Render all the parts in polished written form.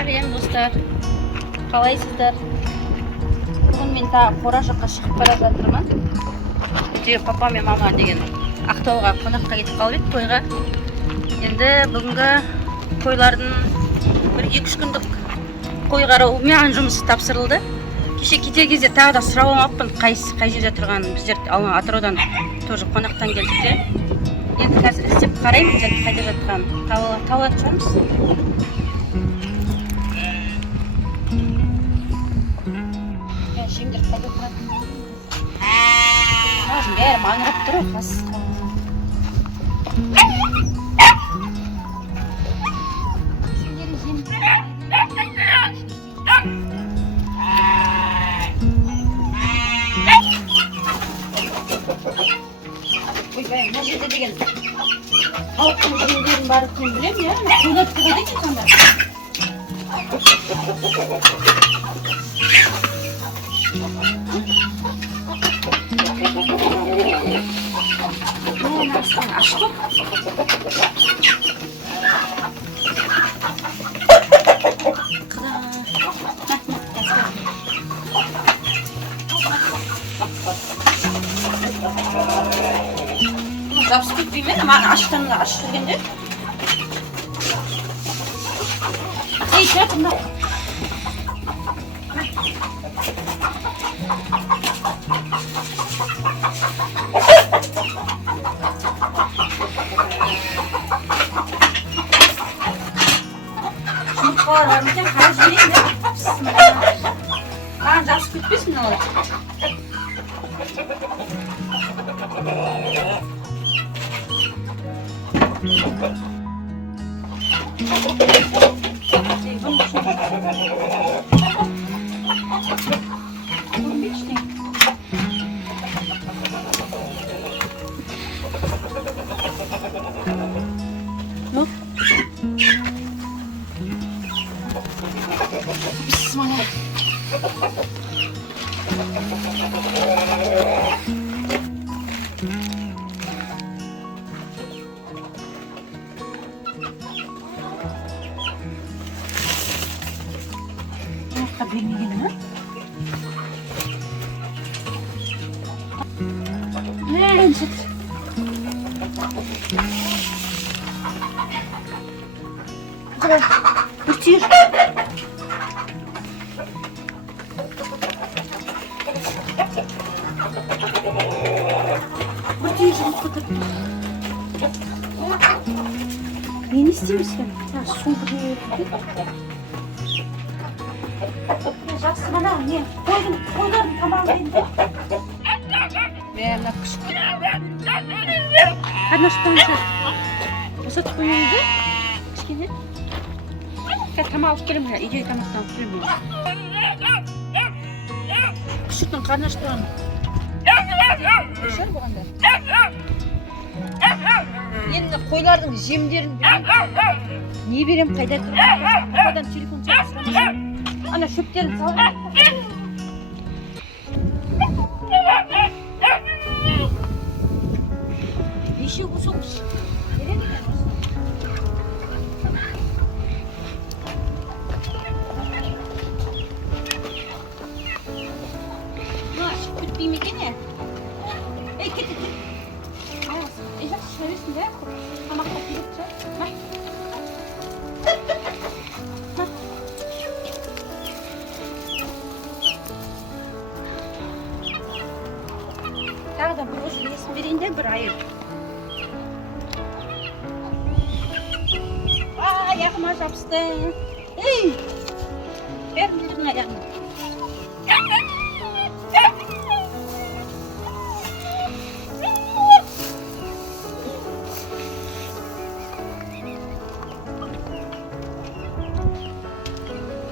Сәлем достар, қалайсыздар? Бүгін мен тағы қора жаққа шығып бара жатырмын. Папа мен мама деген Ақтауға қонаққа кетіп қалып еді, тойға. Енді бүгінгі қойлардың бір 2-3 күндік қой қарау маған жұмысы тапсырылды. Кеше кетер кезде тағы да сұрап алмаппын, қай жерде тұрғанын. Біздер Атыраудан тоже қонақтан келдік те. Енді қазір іздеп қараймыз, қайда жатқанын. Тауып жатырмыз. Жемдер қайда тұрады? Бәрі маңырап тұр, қас. Ойбай, мына жерде деген халықтың жемдерін бар екенін білемін, иә? Қойлар туғады екен сонда. Ашық. Жабысып кетпей ме? Ашықтан ашық жүргенде. Ей, жатында. Жұмыртқалар бар екен, қарап жіберейін бе? Маған жабысып кетпесін олар. Ну? Bismillah. Bilmiyorum ha? Ne? Güzel. Bitir. Bitir. Ne istiyorsun? Ya su buraya. Жақсы мана, не? Қойлардың тамағы енді. Бәрі күшік. Қаднаштаншы. Босатып қоймаңызды? Кішкене. Тамақ алып келем, үйдегі тамақтан алып келем. Күшіктің қаднаштан. Шар болғанда. Енді қойлардың жемдерін не берем, қайда тұрып? Пападан телефон сұрамын. Ana şöplerini sal. Yeşil bu çok. Nereye gidiyorsun? Maaş kütbeyim gene. Ey git. Ey bak şöyle de. Ama kapıyı tut. Bak. Tағы да бір өзі есін берейін де бір айыр. Аяғыма жабысты. Ей! Бәрін білдірдің аяғыма.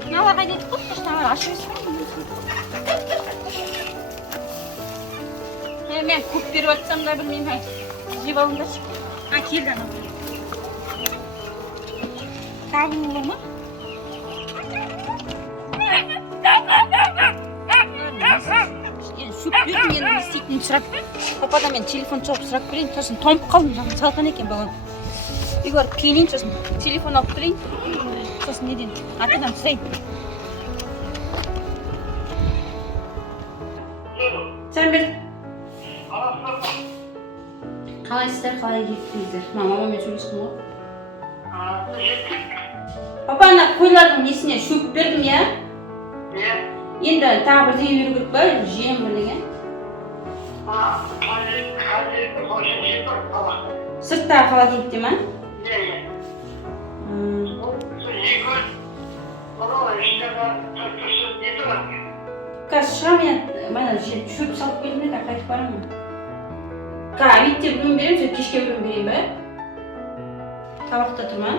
Мынауға қайда етіп қойып, қыштағар ашып есіп. Мен көп беріп атсам да білмеймін. Жеп алыңдаршы. Келді анау. Табың olur mu? Шөп бердім, енді істейтінін сұрап. Пападан мен телефон соғып сұрап берейін. Сосын томып қалдым, жағын салған екен бағын. Үйге барып киінейін, сосын телефон алып берейін. сосын неден артынан түсейін. Сәлем бер. Қалайсыздар, қалай жеттіңіздер? Мамамен сөйлестім ғой. Папа, ана қойлардың несіне шөп бердім, я? Енді тағы бірдеңе беру керек па? Жем бірдеңе? Сырттағы холодильникте ма? Қазір шығам, мен шөп салып келдім де, қайтып барамын. Мектепте біреуін беремін, кешке біреуін берейін ба? Табақта тұр ма?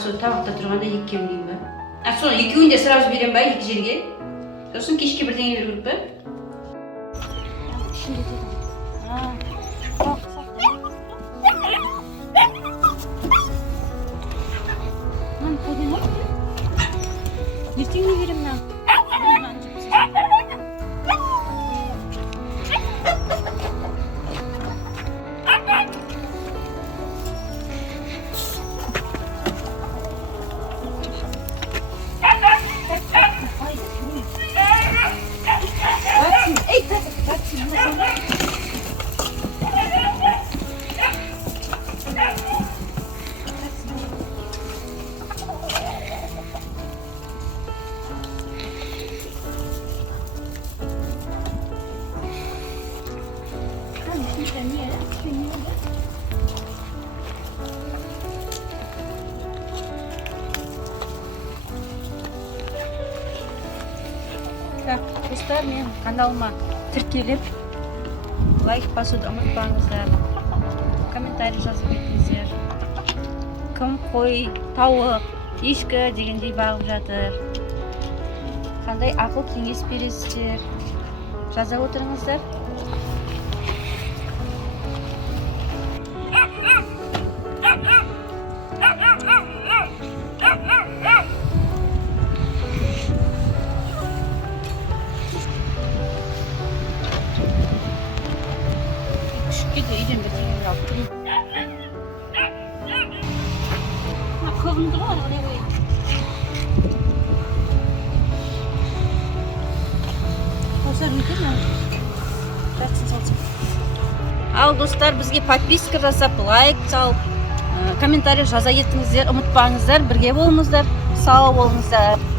Сол табақта тұрғанда екіге берейін ба? Соны екеуін де сразу берем ба, екі жерге? Сосын кешке бірдеңе беру керек па? Ішінде деді. Қайдан ма? Ертең не берем мына? Достар, мен каналыма тіркеліп, лайк басуды ұмытпаңыздар, комментарий жазып кетіңіздер. Кім қой, тауық, ешкі дегендей бағып жатыр. Қандай ақыл кеңес бересіздер? Жаза отырыңыздар. Үйден бірдеңе алып тұрмын. Қылғынды ғой, ана қойып. Осылар мүмкін ме? Жатсын салсын. Ал достар, бізге подписка жасап, лайк салып, комментарий жаза кетіңіздер, ұмытпаңыздар, бірге болыңыздар, сау болыңыздар.